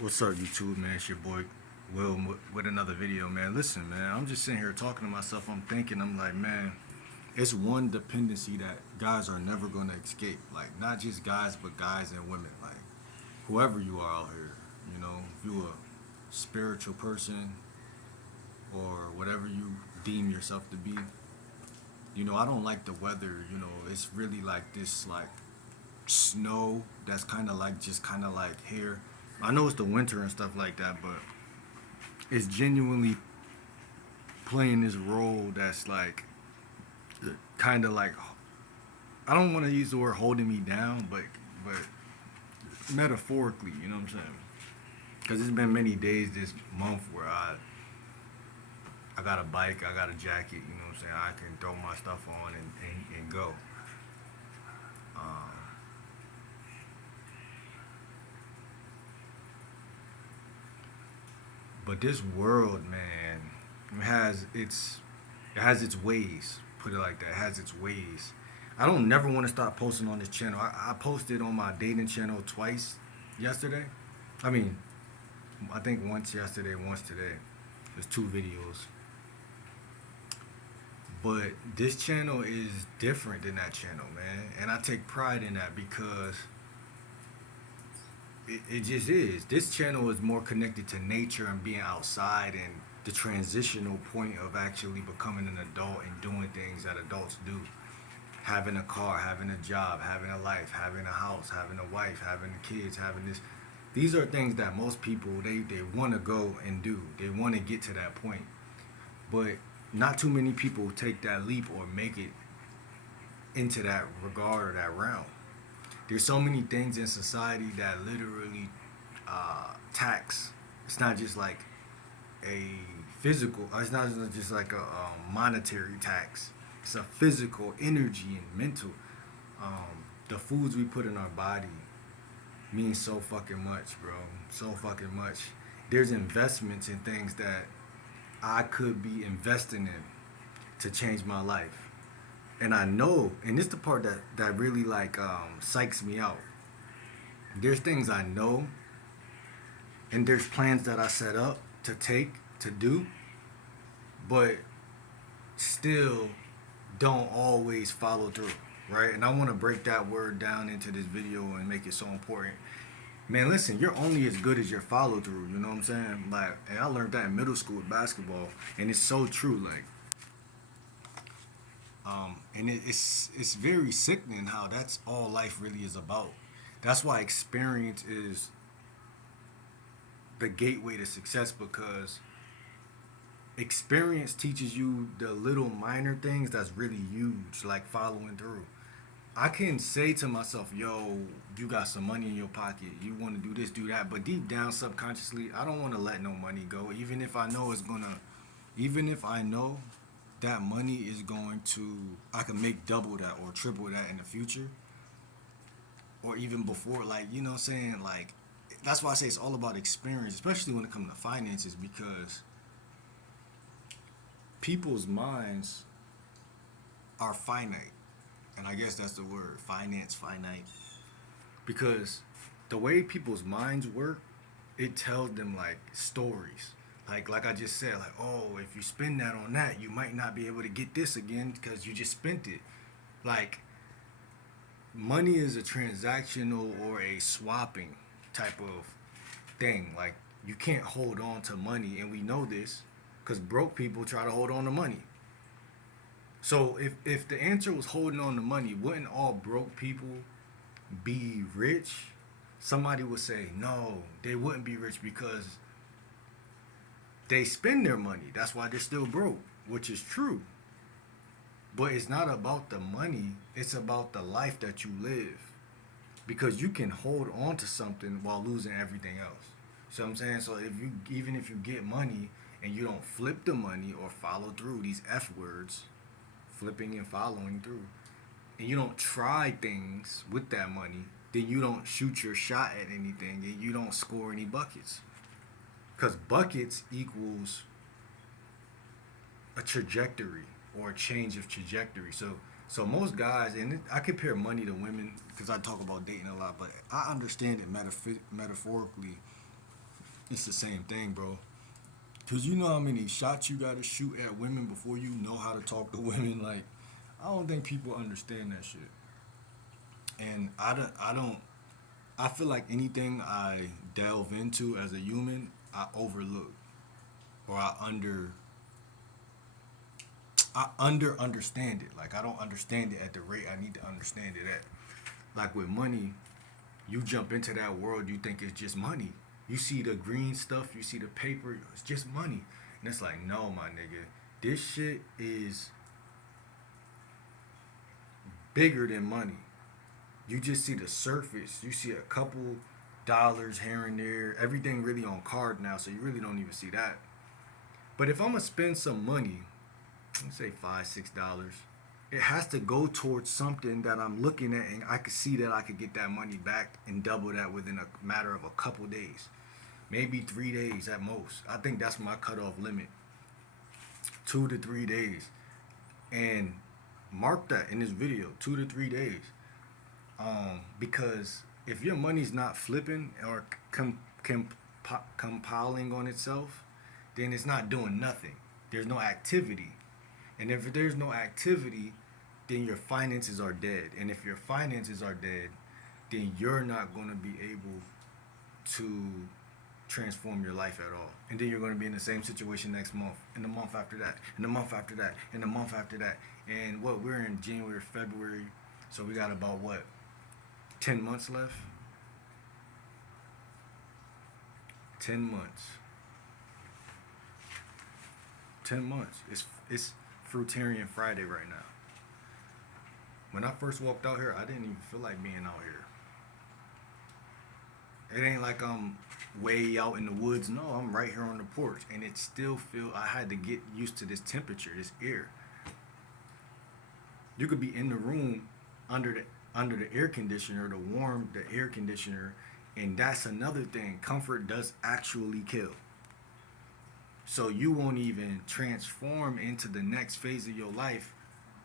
What's up, YouTube, man? It's your boy Will with another video, man. Listen, man, I'm just sitting here talking to myself. I'm thinking, I'm like, man, it's one dependency that guys are never gonna escape. Like, not just guys, but guys and women. Like, whoever you are out here, if you a spiritual person or whatever you deem yourself to be. I don't like the weather. It's really like this, like snow that's kind of like here. I know it's the winter and stuff like that, but it's genuinely playing this role that's like kind of like I don't want to use the word holding me down, but metaphorically, you know what I'm saying? Because it's been many days this month where I got a bike, I got a jacket, you know what I'm saying? I can throw my stuff on and go. Um, but this world, man, it has its ways. Put it like that. It has its ways. I don't never want to stop posting on this channel. I posted on my dating channel twice yesterday. I mean, I think once yesterday, once today. There's two videos. But this channel is different than that channel, man. And I take pride in that because it just is. This channel is more connected to nature and being outside and the transitional point of actually becoming an adult and doing things that adults do. Having a car, having a job, having a life, having a house, having a wife, having kids, having this. These are things that most people they want to go and do. They want to get to that point. But not too many people take that leap or make it into that regard or that realm. There's so many things in society that literally tax. It's not just like a physical. It's not just like a monetary tax. It's a physical, energy, and mental. The foods we put in our body means so fucking much, bro. So fucking much. There's investments in things that I could be investing in to change my life. And I know, and this is the part that really like psychs me out. There's things I know, and there's plans that I set up to take to do, but still don't always follow through, right? And I want to break that word down into this video and make it so important. Man, listen, you're only as good as your follow through. You know what I'm saying? Like, and I learned that in middle school with basketball, and it's so true. Like, and it's very sickening how that's all life really is about. That's why experience is the gateway to success because experience teaches you the little minor things that's really huge, like following through. I can say to myself, yo, you got some money in your pocket. You want to do this, do that. But deep down, subconsciously, I don't want to let no money go. Even if I know that money is going to, I can make double that or triple that in the future. Or even before, like, you know what I'm saying? Like, that's why I say it's all about experience, especially when it comes to finances, because people's minds are finite. And I guess that's the word, finance, finite. Because the way people's minds work, it tells them like stories. Like I just said, like, oh, if you spend that on that, you might not be able to get this again because you just spent it. Like money is a transactional or a swapping type of thing. Like you can't hold on to money, and we know this because broke people try to hold on to money. So if the answer was holding on to money, wouldn't all broke people be rich? Somebody would say no, they wouldn't be rich because they spend their money. That's why they're still broke, which is true. But it's not about the money, it's about the life that you live. Because you can hold on to something while losing everything else. So I'm saying, so if you even if you get money and you don't flip the money or follow through these F words, flipping and following through, and you don't try things with that money, then you don't shoot your shot at anything and you don't score any buckets. Because buckets equals a trajectory or a change of trajectory. So most guys, and I compare money to women because I talk about dating a lot, but I understand it metaphorically. It's the same thing, bro. Cause you know how many shots you gotta shoot at women before you know how to talk to women. Like, I don't think people understand that shit. And I don't. I feel like anything I delve into as a human, I overlook or I understand it. Like I don't understand it at the rate I need to understand it at. Like with money, you jump into that world, you think it's just money. You see the green stuff, you see the paper, it's just money. And it's like, no, my nigga, this shit is bigger than money. You just see the surface. You see a couple dollars here and there. Everything really on card now, so you really don't even see that. But if I'm gonna spend some money, let's say $5, $6, it has to go towards something that I'm looking at and I could see that I could get that money back and double that within a matter of a couple days. Maybe 3 days at most. I think that's my cutoff limit. 2 to 3 days. And mark that in this video, 2 to 3 days. Because if your money's not flipping or compiling on itself, then it's not doing nothing. There's no activity. And if there's no activity, then your finances are dead. And if your finances are dead, then you're not going to be able to transform your life at all. And then you're going to be in the same situation next month, and the month after that, and the month after that, and the month after that. And what, we're in January, February, so we got about what, 10 months left? 10 months. 10 months. It's Fruitarian Friday right now. When I first walked out here, I didn't even feel like being out here. It ain't like I'm way out in the woods. No, I'm right here on the porch, and it still I had to get used to this temperature, this air. You could be in the room under the air conditioner to warm the air conditioner, and that's another thing. Comfort does actually kill. So you won't even transform into the next phase of your life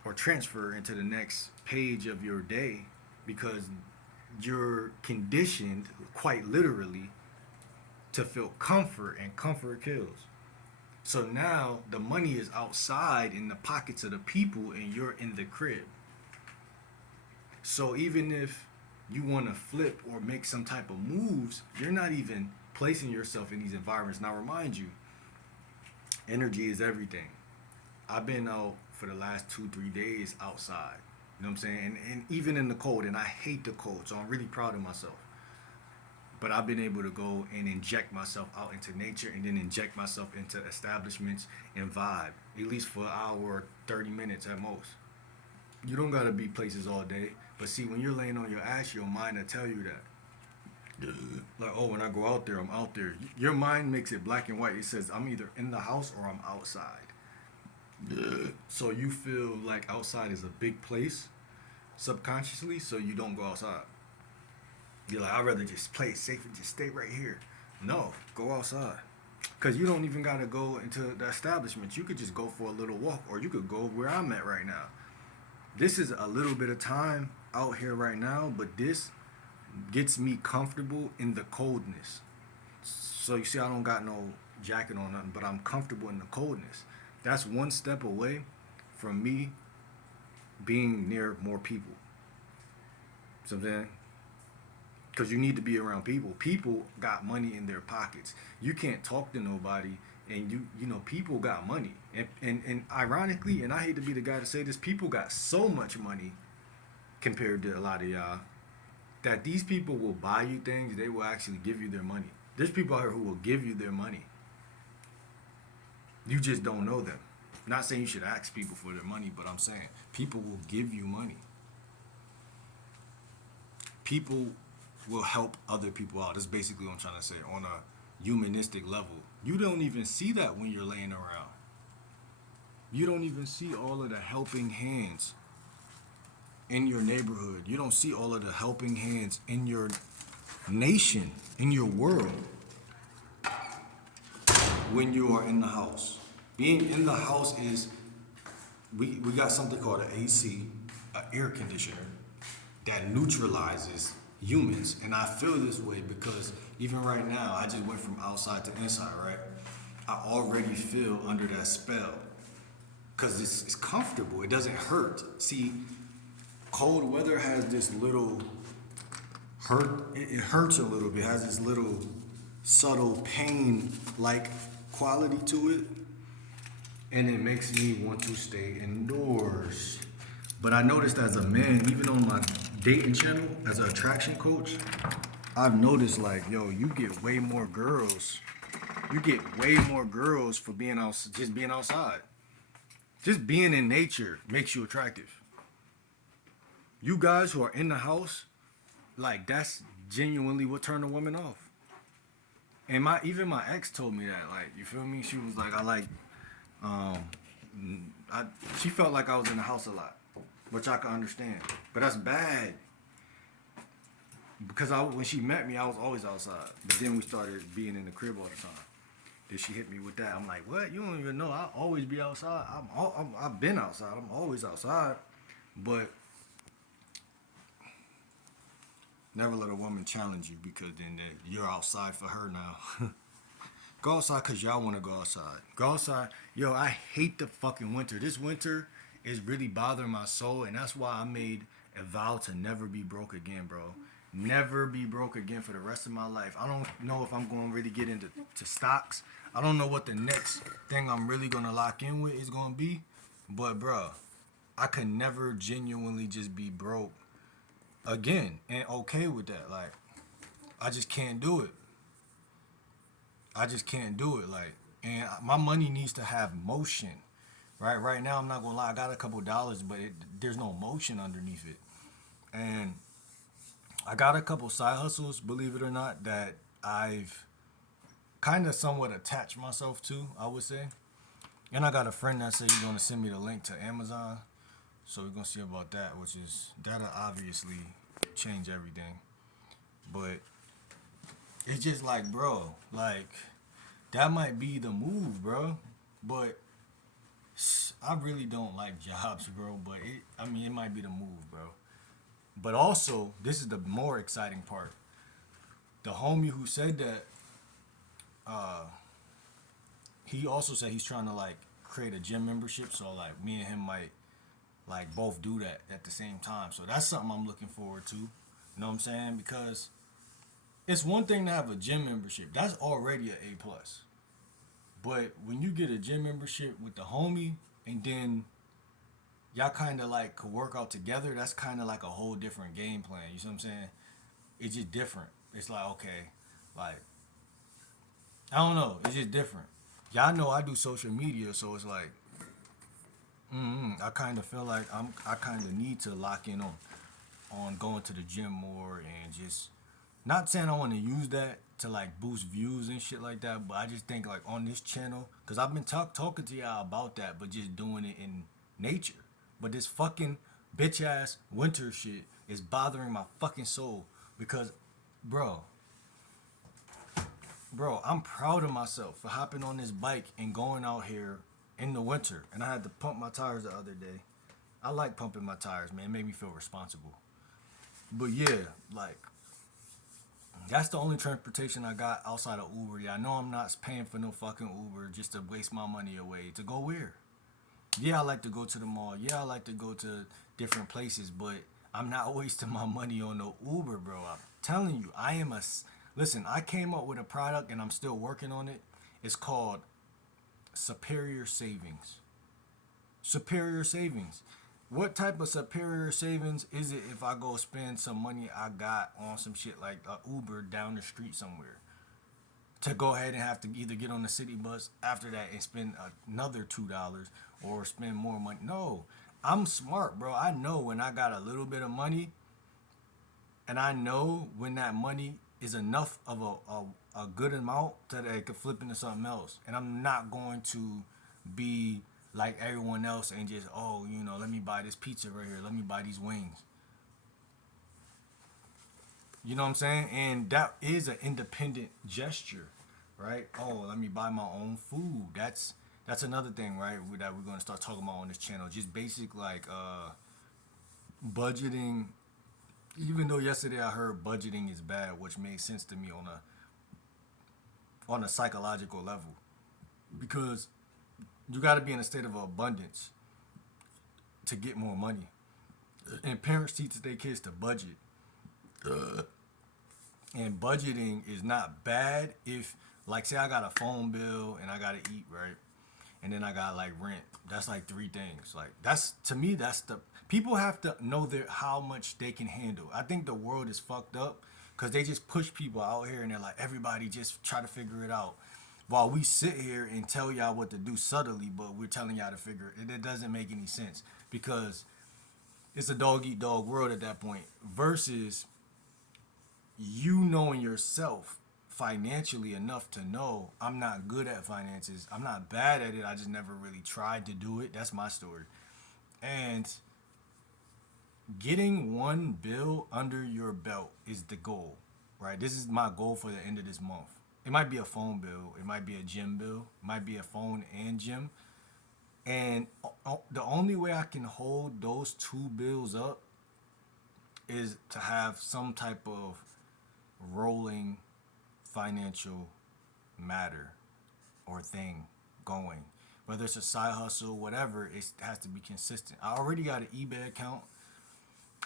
or transfer into the next page of your day because you're conditioned, quite literally, to feel comfort, and comfort kills. So now the money is outside in the pockets of the people and you're in the crib. So even if you want to flip or make some type of moves, you're not even placing yourself in these environments. Now remind you, energy is everything. I've been out for the last 2-3 days outside. You know what I'm saying? And even in the cold, and I hate the cold, so I'm really proud of myself. But I've been able to go and inject myself out into nature and then inject myself into establishments and vibe, at least for an hour or 30 minutes at most. You don't gotta be places all day. But see, when you're laying on your ass, your mind will tell you that. Like, oh, when I go out there, I'm out there. Your mind makes it black and white. It says, I'm either in the house or I'm outside. So you feel like outside is a big place subconsciously, so you don't go outside. You're like, I'd rather just play it safe and just stay right here. No, go outside. Because you don't even got to go into the establishment. You could just go for a little walk, or you could go where I'm at right now. This is a little bit of time out here right now, but this gets me comfortable in the coldness. So you see, I don't got no jacket on nothing, but I'm comfortable in the coldness. That's one step away from me being near more people. You know what I'm saying? Because you need to be around people. People got money in their pockets. You can't talk to nobody, and you know people got money. And ironically, and I hate to be the guy to say this, people got so much money compared to a lot of y'all that these people will buy you things. They will actually give you their money. There's people out here who will give you their money. You just don't know them. Not saying you should ask people for their money, but I'm saying people will give you money. People will help other people out. That's basically what I'm trying to say on a humanistic level. You don't even see that when you're laying around. You don't even see all of the helping hands in your neighborhood. You don't see all of the helping hands in your nation, in your world, when you are in the house. Being in the house is, we got something called an AC, an air conditioner, that neutralizes humans. And I feel this way because Even right now, I just went from outside to inside, right? I already feel under that spell because it's comfortable. It doesn't hurt. See, cold weather has this little hurt. It hurts a little bit. It has this little subtle pain like quality to it, and it makes me want to stay indoors. But I noticed as a man, even on my dating channel, as an attraction coach, I've noticed like, yo, you get way more girls. You get way more girls for being out, just being outside. Just being in nature makes you attractive. You guys who are in the house, like that's genuinely what turned a woman off. And my ex told me that, like, you feel me? She was like, um, I she felt like I was in the house a lot, which I can understand. But that's bad because when she met me, I was always outside. But then we started being in the crib all the time. Then she hit me with that. I'm like, what? You don't even know. I always be outside. I've been outside. I'm always outside. But never let a woman challenge you because then you're outside for her now. Go outside because y'all want to go outside. Go outside. Yo, I hate the fucking winter. This winter is really bothering my soul, and that's why I made a vow to never be broke again, bro. Never be broke again for the rest of my life. I don't know if I'm going to really get into stocks. I don't know what the next thing I'm really going to lock in with is going to be. But, bro, I could never genuinely just be broke again and okay with that. Like, I just can't do it. I just can't do it. Like, and my money needs to have motion. Right now, I'm not gonna lie. I got a couple dollars, but there's no motion underneath it. And I got a couple side hustles, believe it or not, that I've kind of somewhat attached myself to, I would say. And I got a friend that said he's gonna send me the link to Amazon, so we're gonna see about that, which is that'll obviously change everything. But it's just like, bro, like that might be the move, bro. But I really don't like jobs, bro. But it might be the move, bro. But also, this is the more exciting part. The homie who said that, uh, he also said he's trying to like create a gym membership. So like me and him might like both do that at the same time. So that's something I'm looking forward to. You know what I'm saying? Because it's one thing to have a gym membership. That's already an A plus. But when you get a gym membership with the homie and then y'all kind of like could work out together, that's kind of like a whole different game plan. You see what I'm saying? It's just different. It's like, okay, like, I don't know. It's just different. Y'all know I do social media, so it's like, I kind of feel like I kind of need to lock in on going to the gym more and just not saying I want to use that to like boost views and shit like that, but I just think like on this channel, cause I've been talking to y'all about that, but just doing it in nature. But this fucking bitch ass winter shit is bothering my fucking soul because, bro, I'm proud of myself for hopping on this bike and going out here in the winter, and I had to pump my tires the other day. I like pumping my tires, man. It made me feel responsible. But yeah, like that's the only transportation I got outside of Uber. Yeah, I know I'm not paying for no fucking Uber just to waste my money away. To go where? Yeah, I like to go to the mall. Yeah, I like to go to different places, but I'm not wasting my money on no Uber, bro. I'm telling you, listen, I came up with a product and I'm still working on it. It's called Superior Savings. Superior Savings. What type of superior savings is it if I go spend some money I got on some shit like a Uber down the street somewhere? To go ahead and have to either get on the city bus after that and spend another $2 or spend more money. No, I'm smart, bro. I know when I got a little bit of money, and I know when that money is enough of a good amount that it could flip into something else. And I'm not going to be like everyone else and just, oh, let me buy this pizza right here. Let me buy these wings. You know what I'm saying? And that is an independent gesture, right? Oh, let me buy my own food. That's another thing, right? That we're gonna start talking about on this channel. Just basic like budgeting. Even though yesterday I heard budgeting is bad, which made sense to me on a on a psychological level, because you got to be in a state of abundance to get more money. And parents teach their kids to budget. And budgeting is not bad if, like, say I got a phone bill and I gotta eat, right? And then I got like rent. That's like three things. Like, that's, to me, that's the, people have to know their how much they can handle. I think the world is fucked up because they just push people out here and they're like, everybody just try to figure it out. While we sit here and tell y'all what to do subtly, but we're telling y'all to figure it. It doesn't make any sense because it's a dog eat dog world at that point. Versus you knowing yourself financially enough to know I'm not good at finances. I'm not bad at it. I just never really tried to do it. That's my story. And getting one bill under your belt is the goal, right? This is my goal for the end of this month. It might be a phone bill, it might be a gym bill, it might be a phone and gym. And the only way I can hold those two bills up is to have some type of rolling financial matter or thing going. Whether it's a side hustle, whatever, it has to be consistent. I already got an eBay account.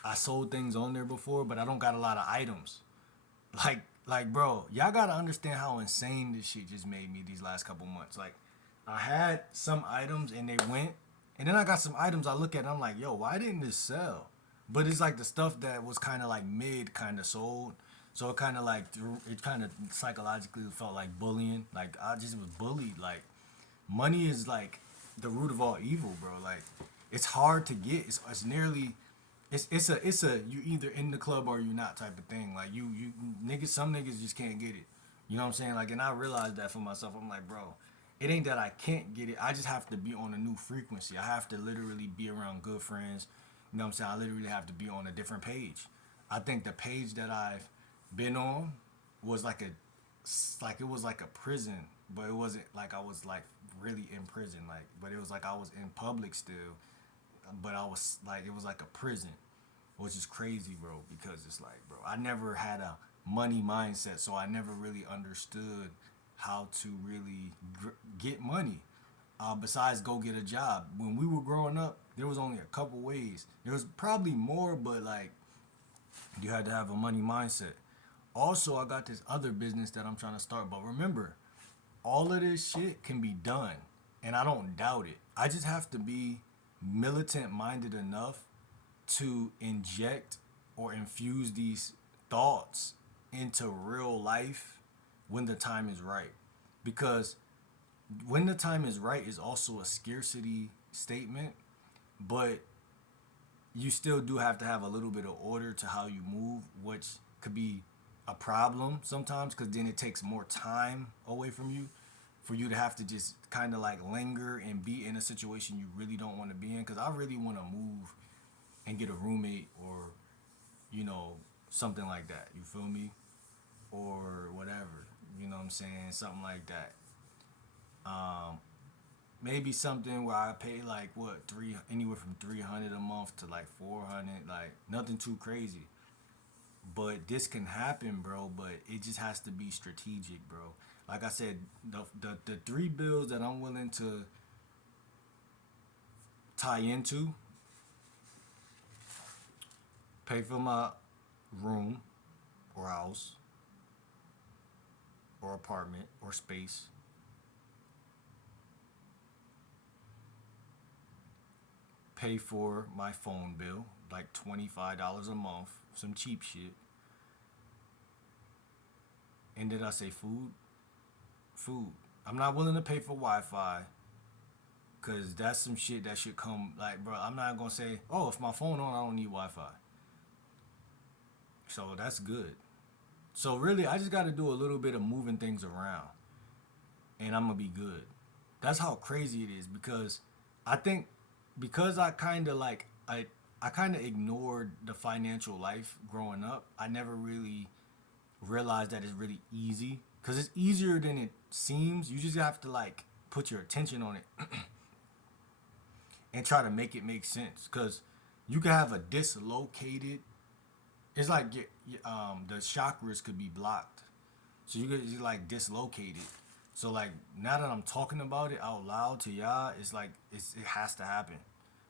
I sold things on there before, but I don't got a lot of items. Like, bro, y'all gotta understand how insane this shit just made me these last couple months. Like, I had some items and they went, and then I got some items I look at and I'm like, yo, why didn't this sell? But it's like the stuff that was kind of like mid kind of sold. So it kind of like, it kind of psychologically felt like bullying. Like, I just was bullied. Like, money is like the root of all evil, bro. Like, it's hard to get. It's nearly, it's a you either in the club or you not type of thing. Like, you niggas, some niggas just can't get it. You know what I'm saying? Like, and I realized that for myself. I'm like, bro, it ain't that I can't get it. I just have to be on a new frequency. I have to literally be around good friends. You know what I'm saying? I literally have to be on a different page. I think the page that I've been on was like it was like a prison, but it wasn't like I was like really in prison. Like, but it was like I was in public still, but I was like, it was like a prison, which is crazy, bro. Because it's like, bro, I never had a money mindset, so I never really understood how to really get money. Besides go get a job. When we were growing up, there was only a couple ways. There was probably more, but like, you had to have a money mindset. Also, I got this other business that I'm trying to start. But remember, all of this shit can be done, and I don't doubt it. I just have to be militant minded enough to inject or infuse these thoughts into real life when the time is right. Because when the time is right is also a scarcity statement, but you still do have to have a little bit of order to how you move, which could be a problem sometimes because then it takes more time away from you for you to have to just kind of like linger and be in a situation you really don't want to be in. Because I really want to move and get a roommate or, you know, something like that. You feel me? Or whatever. You know what I'm saying? Something like that. Um, Maybe something where I pay like what three anywhere from 300 a month to like 400, like nothing too crazy. But this can happen, bro. But it just has to be strategic, bro. Like I said, the three bills that I'm willing to tie into: pay for my room or house or apartment or space, pay for my phone bill, like $25 a month, some cheap shit. And did I say food? Food. I'm not willing to pay for Wi-Fi because that's some shit that should come. Like, bro, I'm not gonna say, oh, if my phone on, I don't need Wi-Fi. So that's good. So really, I just got to do a little bit of moving things around, and I'm gonna be good. That's how crazy it is because I think because I kind of like I kind of ignored the financial life growing up. I never really realized that it's really easy because it's easier than it seems. You just have to like put your attention on it and try to make it make sense because you can have a dislocated. It's like the chakras could be blocked. So you get you like dislocated. So like now that I'm talking about it out loud to y'all, it's like it has to happen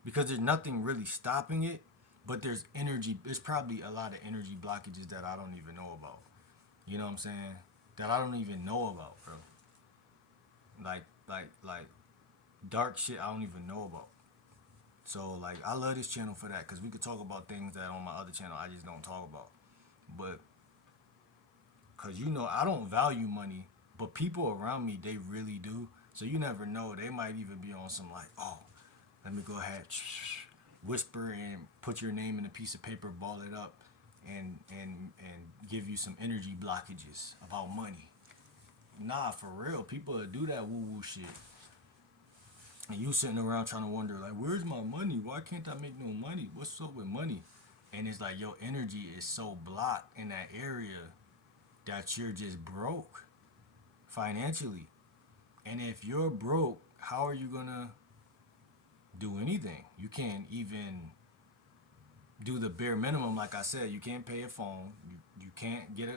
because there's nothing really stopping it, but there's energy. There's probably a lot of energy blockages that I don't even know about. You know what I'm saying? That I don't even know about, bro. Like dark shit I don't even know about. So like I love this channel for that because we could talk about things that on my other channel I just don't talk about. But cause you know I don't value money, but people around me they really do. So you never know. They might even be on some like, oh, let me go ahead, whisper and put your name in a piece of paper, ball it up, and give you some energy blockages about money. Nah, for real, people that do that woo woo shit. And you sitting around trying to wonder like, where's my money? Why can't I make no money? What's up with money? And it's like your energy is so blocked in that area that you're just broke financially. And if you're broke, how are you gonna do anything? You can't even do the bare minimum. Like I said, you can't pay a phone. You can't get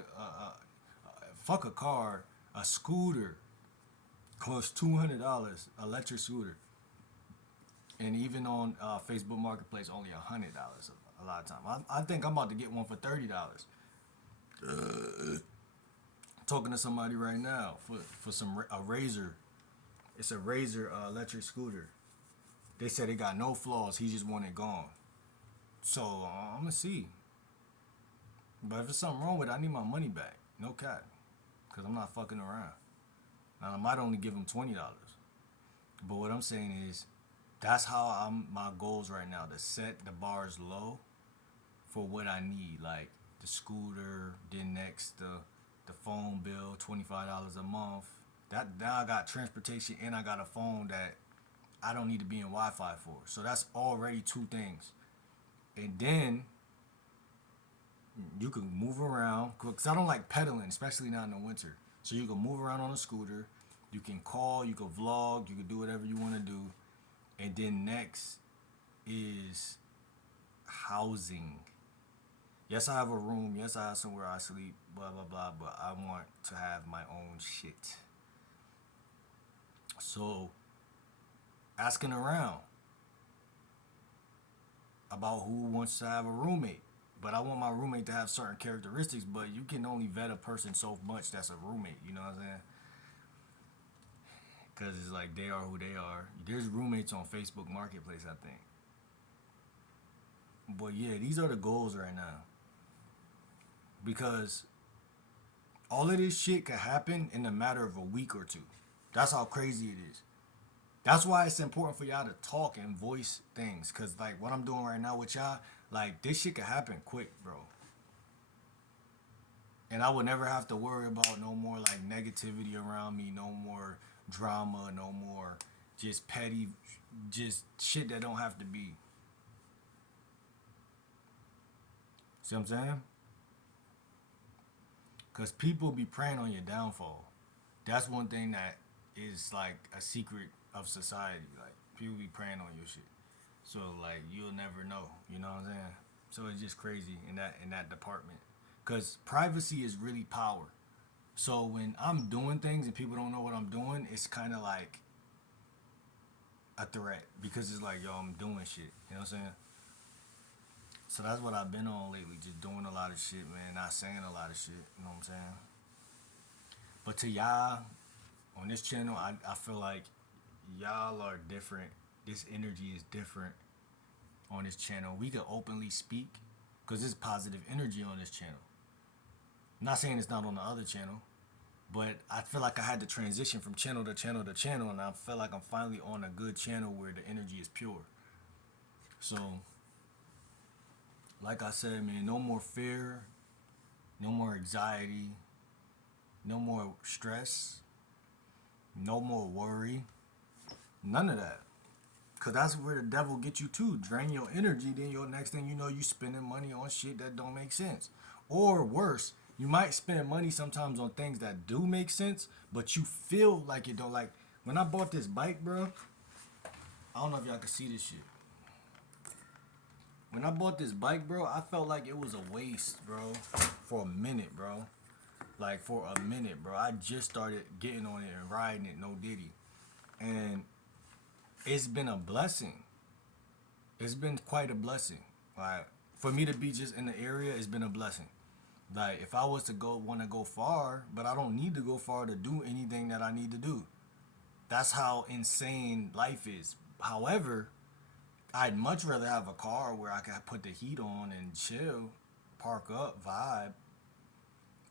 fuck a car, a scooter costs $200, electric scooter, and even on Facebook Marketplace, only $100 a lot of time. I think I'm about to get one for $30. Talking to somebody right now for some a Razor. It's a Razor electric scooter. They said it got no flaws. He just want it gone. So I'm gonna see. But if there's something wrong with it, I need my money back. No cap, cause I'm not fucking around. Now I might only give him $20. But what I'm saying is, that's how I'm my goals right now to set the bars low for what I need, like the scooter, then next the phone bill, $25 a month. That now I got transportation and I got a phone that I don't need to be in Wi-Fi for. So that's already two things. And then you can move around because I don't like pedaling, especially not in the winter. So you can move around on a scooter. You can call, you can vlog, you can do whatever you want to do. And then next is housing. Yes, I have a room. Yes, I have somewhere I sleep. Blah blah blah. But I want to have my own shit. So asking around about who wants to have a roommate. But I want my roommate to have certain characteristics. But you can only vet a person so much that's a roommate. You know what I'm saying? Because it's like they are who they are. There's roommates on Facebook Marketplace, I think. But yeah, these are the goals right now. Because all of this shit could happen in a matter of a week or two. That's how crazy it is. That's why it's important for y'all to talk and voice things. Cause like what I'm doing right now with y'all, like this shit could happen quick, bro. And I would never have to worry about no more like negativity around me, no more drama, no more just petty, just shit that don't have to be. See what I'm saying? Cause people be preying on your downfall. That's one thing that is like a secret of society. Like people be preying on your shit. So like you'll never know. You know what I'm saying? So it's just crazy in that department. Cause privacy is really power. So when I'm doing things and people don't know what I'm doing, it's kind of like a threat because it's like yo, I'm doing shit. You know what I'm saying? So that's what I've been on lately, just doing a lot of shit, man. Not saying a lot of shit. You know what I'm saying? But to y'all on this channel, I feel like y'all are different. This energy is different on this channel. We can openly speak because there's positive energy on this channel. I'm not saying it's not on the other channel, but I feel like I had to transition from channel to channel to channel, and I feel like I'm finally on a good channel where the energy is pure. So, like I said, man, no more fear, no more anxiety, no more stress, no more worry, none of that. Cause that's where the devil gets you too. Drain your energy, then your next thing you know, you spending money on shit that don't make sense. Or worse, you might spend money sometimes on things that do make sense, but you feel like it don't. Like when I bought this bike, bro. I don't know if y'all can see this shit. When I bought this bike, bro, I felt like it was a waste, bro, for a minute, bro. like for a minute, bro. I just started getting on it and riding it, no diddy, and it's been a blessing. It's been quite a blessing. Like for me to be just in the area, it's been a blessing. Like if I was to go want to go far, but I don't need to go far to do anything that I need to do. That's how insane life is. However, I'd much rather have a car where I can put the heat on and chill, park up, vibe.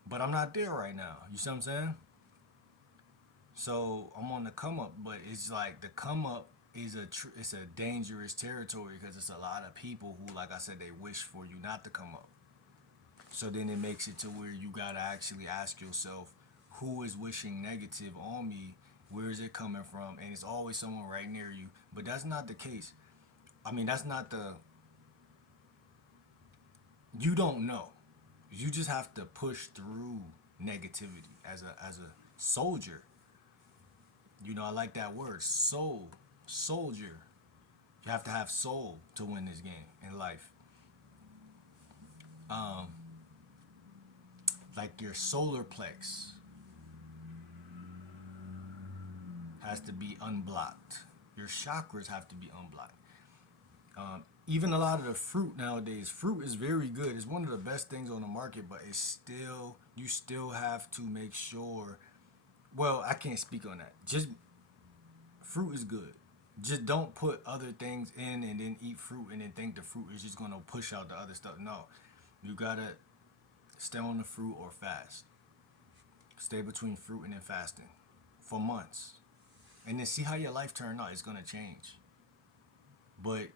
But I'm not there right now. You see what I'm saying? So I'm on the come up, but it's like the come up is it's a dangerous territory because it's a lot of people who, like I said, they wish for you not to come up. So then it makes it to where you gotta actually ask yourself, who is wishing negative on me? Where is it coming from? And it's always someone right near you. But that's not the case. I mean, that's not the. You don't know. You just have to push through negativity as a soldier. You know, I like that word, soul, soldier. You have to have soul to win this game in life. Um, like your solar plex has to be unblocked. Your chakras have to be unblocked. Even a lot of the fruit nowadays, fruit is very good. It's one of the best things on the market, but it's still you still have to make sure. Well, I can't speak on that. Just fruit is good. Just don't put other things in and then eat fruit and then think the fruit is just gonna push out the other stuff. No, you gotta stay on the fruit or fast. Stay between fruit and then fasting for months, and then see how your life turn out. It's gonna change, but